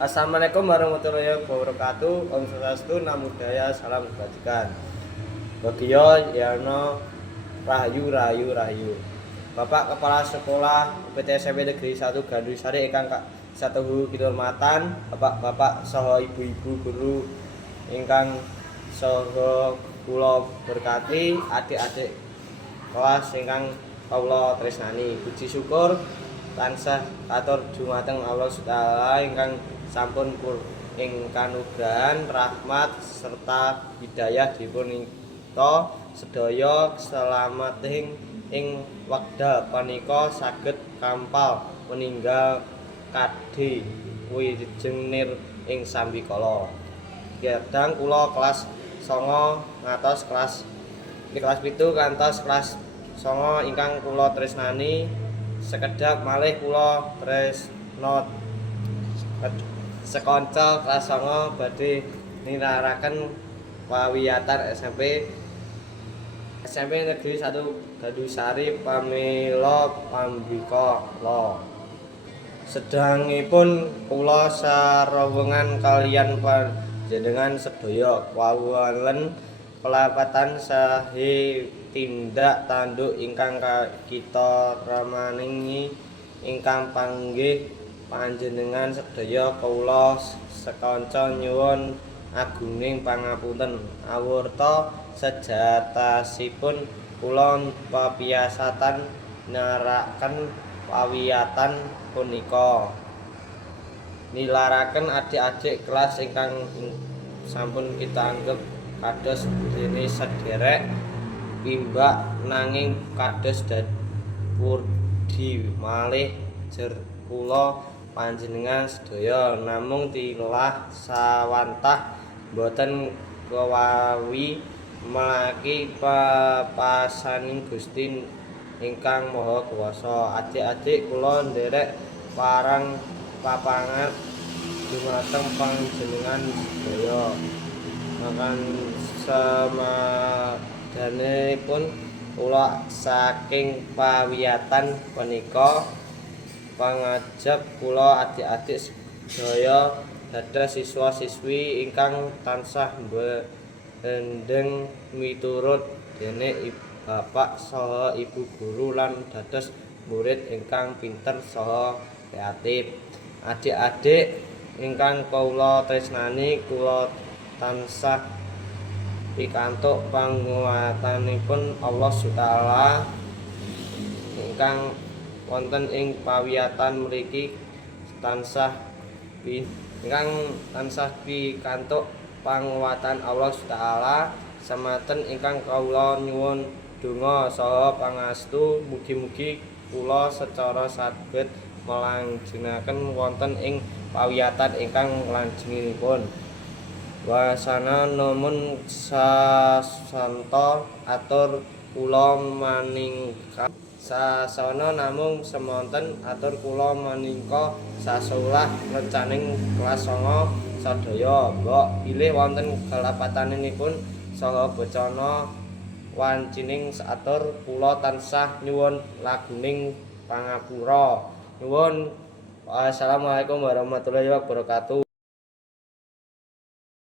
Assalamualaikum warahmatullahi wabarakatuh. Om Swastiastu, Namo Buddhaya, salam kebajikan. Bagio Yarno Rahayu Rahayu Rahayu. Bapak Kepala Sekolah UPT SMP Negeri 1 Gandusari ingkang satuhu kinurmatan, Bapak-bapak saha ibu-ibu guru ingkang saha kula berkati, adik-adik kelas ingkang kawula tresnani. Puji syukur tansah atur dumateng Allah Subhanahu ingkang sampun ing kanugrahan rahmat serta hidayah dipunika sedaya selamating ing wekdal punika saged kampal meninggal kadhe wijenir ing sambikala. Kadang kula kelas 9 ngantos kelas 7 kantos kelas 9 ingkang kula tresnani, sekedhap malih kula tresna sekonco kelas 9 badhe niraraken pawiyatan SMP Negeri 1 Gandusari Pamela Pambika Lo. Sedangipun kula sarowengan kaliyan panjenengan sedaya kawulen pelapatan sahe tindak tanduk ingkang kita ramaningi ingkang panggih panjenengan sedaya kawula sekanca nyuwun aguning pangapunten awurta sejatasipun kula papiasatan naraken pawiyatan punika nilaraken adik-adik kelas ingkang sampun kita anggap kados dene sederek pimbak nanging kados purdi malih jer kula panjenengan sedaya namung tilah sawantah boten kewawi mlaki papasaning Gusti ingkang Maha Kuwasa. Adik-adik kula nderek parang papangat dumateng panjenengan sedaya. Makan samadanipun kula saking pawiyatan punika pangajab kula adik-adik sedaya dados siswa-siswi ingkang tansah bendeng miturut dene bapak saha ibu guru lan dados murid ingkang pinter saha kreatif. Adik-adik ingkang kula tresnani, kula tansah pikantuk panguwatanipun Allah Subhanahu ingkang wonten ing pawiyatan mriki tansah pikantuk panguwatan Allah Taala sematen ingkang kawula nyuwun donga saha pangastu mugi-mugi kula secara saged melangjengaken wonten ing pawiyatan ingkang lajengipun. Wasana namun sasanta atur kula maningkang sasana namung semonten atur kula maningka sasulah recaning kelas 9 sadaya mbok bilih wonten kalapatanipun saha bacana wancining atur kula tansah nyuwun laguning pangapura nyuwun. Wassalamualaikum warahmatullahi wabarakatuh.